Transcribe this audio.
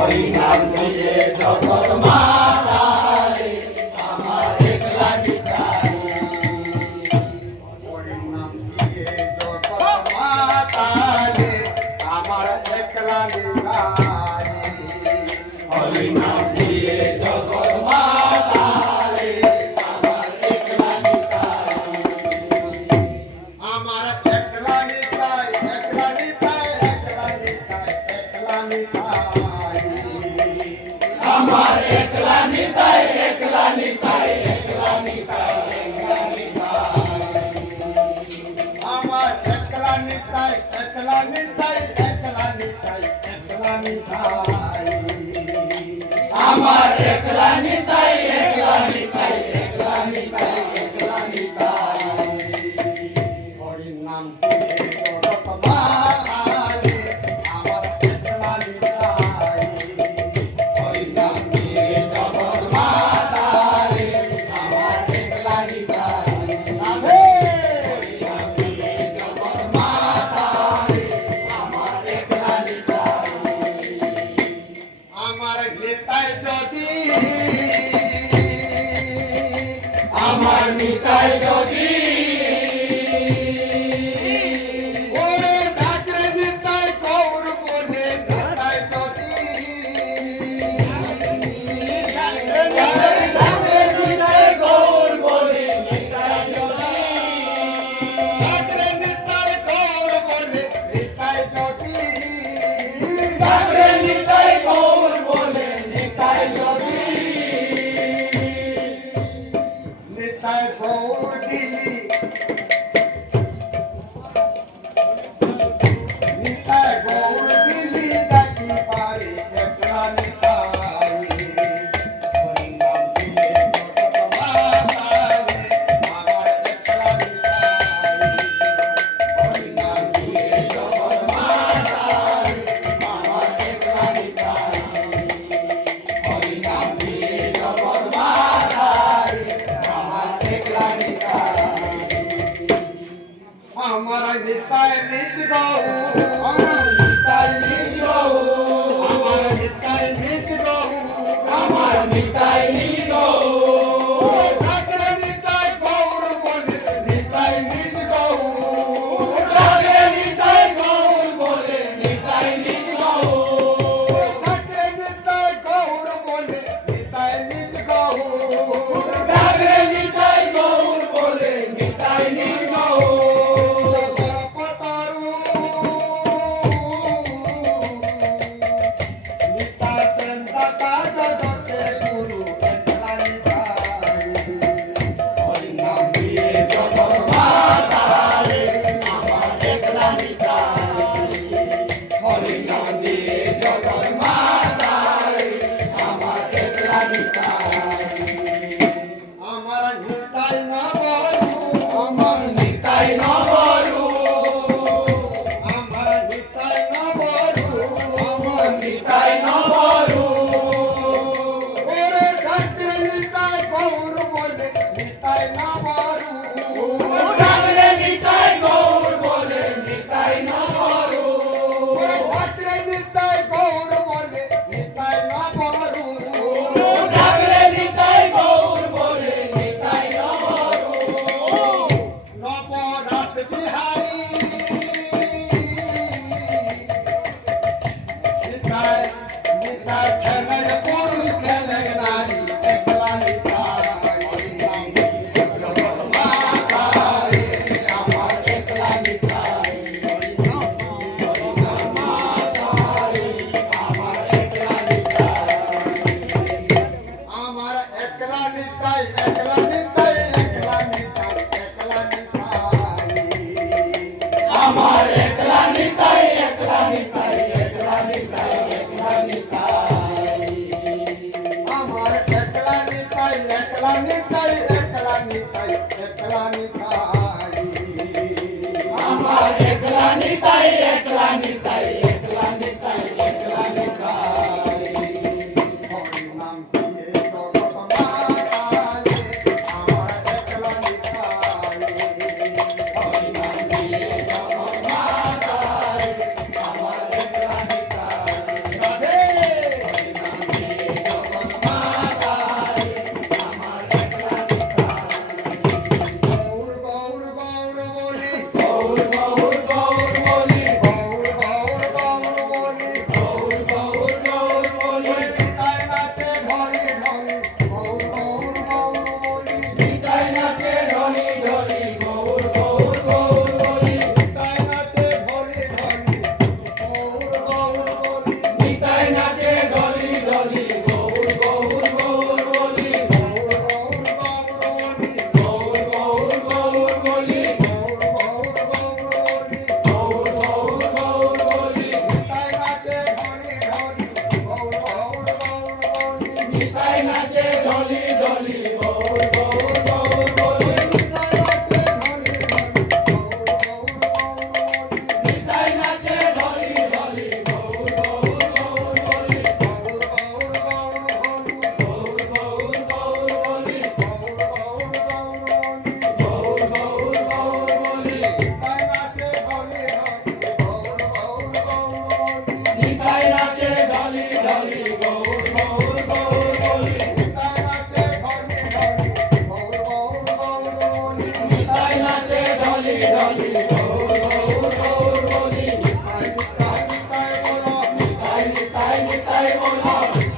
হরি নাম দিয়ে জগৎ মাতা রে আমার একলা নিতাই হরি নাম দিয়ে জগৎ মাতা রে আমার একলা নিতাই হরি নাম দিয়ে জগৎ মাতা রে আমার একলা নিতাই আমার একলা নিতাই একলা নিতাই একলা নিতাই একলা নিতাই আমার একলা নিতাই একলা নিতাই একলা নিতাই আমার একলা নিতাই একলা নিতাই একলা নিতাই একলা নিতাই আমার একলা নিতাই একলা নিতাই একলা নিতাই একলা নিতাই হরি নাম দিয়ে জগৎ মাতা রে আমার একলা নিতাই হরি নাম দিয়ে জগৎ মাতা রে আমার একলা নিতাই হরি নাম দিয়ে জগৎ মাতা রে আমার একলা নিতাই আমার নিতাই যদি আমার নিতাই যদি ও ডাকরে নিতাই গৌর বলে নিতাই যদি ডাকরে নিতাই গৌর বলে নিতাই যদি ডাকরে নিতাই গৌর বলে নিতাই যদি ডাকরে নিতাই গৌর বলে নিতাই যদি নিতাই গৌর দিলি নিতাই গৌর দিলি যাকি পারে একলা নিতাই হরি নাম দিয়ে জগৎ মাতা রে আমার একলা নিতাই হরি নাম দিয়ে জগৎ মাতা রে আমার একলা নিতাই হরি নাম দিয়ে জগৎ মাতা রে আমার একলা নিতাই আমার নিতাই নিজ গৌ আমার নিতাই নিজ গৌ আমার নিতাই নিজ গৌ আমার নিতাই নিজ গৌ ঠাকুর নিতাই গৌর বলে নিতাই নিজ গৌ ঠাকুর নিতাই গৌর বলে নিতাই নিজ গৌ ঠাকুর নিতাই গৌর বলে নিতাই নিজ গৌ ঠাকুর নিতাই গৌর বলে নিতাই নিজ গৌ আমার নিতাই নবরু আমার নিতাই নবরু আমার নিতাই নবরু আমার নিতাই নবরু ওরে ঠাকুর নিতাই গৌর বলে নিতাই নবরু ঠাকুর নিতাই গৌর বলে নিতাই নবরু ওরে ঠাকুর নিতাই গৌর বলে নিতাই নবরু ঠাকুর নিতাই গৌর বলে নিতাই নবরু নবরস বিহারী নিতাই নিতাই খেলে পুরুষ খেলে নারী একলা নিতাই হরি নাম দিয়ে জগৎ মাতা রে আমার একলা নিতাই হরি নাম দিয়ে জগৎ মাতা রে আমার একলা নিতাই আমার একলা নিতাই একলা নিতাই একলা নিতাই একলা নিতাই আমার একলা নিতাই একলা নিতাই একলা নিতাই একলা নিতাই আমার একলা নিতাই একলা নিতাই একলা নিতাই একলা নিতাই আমার একলা নিতাই একলা নিতাই একলা নিতাই একলা নিতাই হরি নাম দিয়ে জগৎ মাতা রে আমার একলা নিতাই হরি নাম দিয়ে জগৎ মাতা রে আমার একলা নিতাই নিতাই নাচে ঢলি ঢলি গৌর গৌর গৌর বলি নিতাই নাচে ঢলি ঢলি গৌর গৌর গৌর বলি নিতাই নাচে ঢলি ঢলি গৌর গৌর গৌর বলি নিতাই নিতাই নিতাই বলো নিতাই নিতাই নিতাই বলো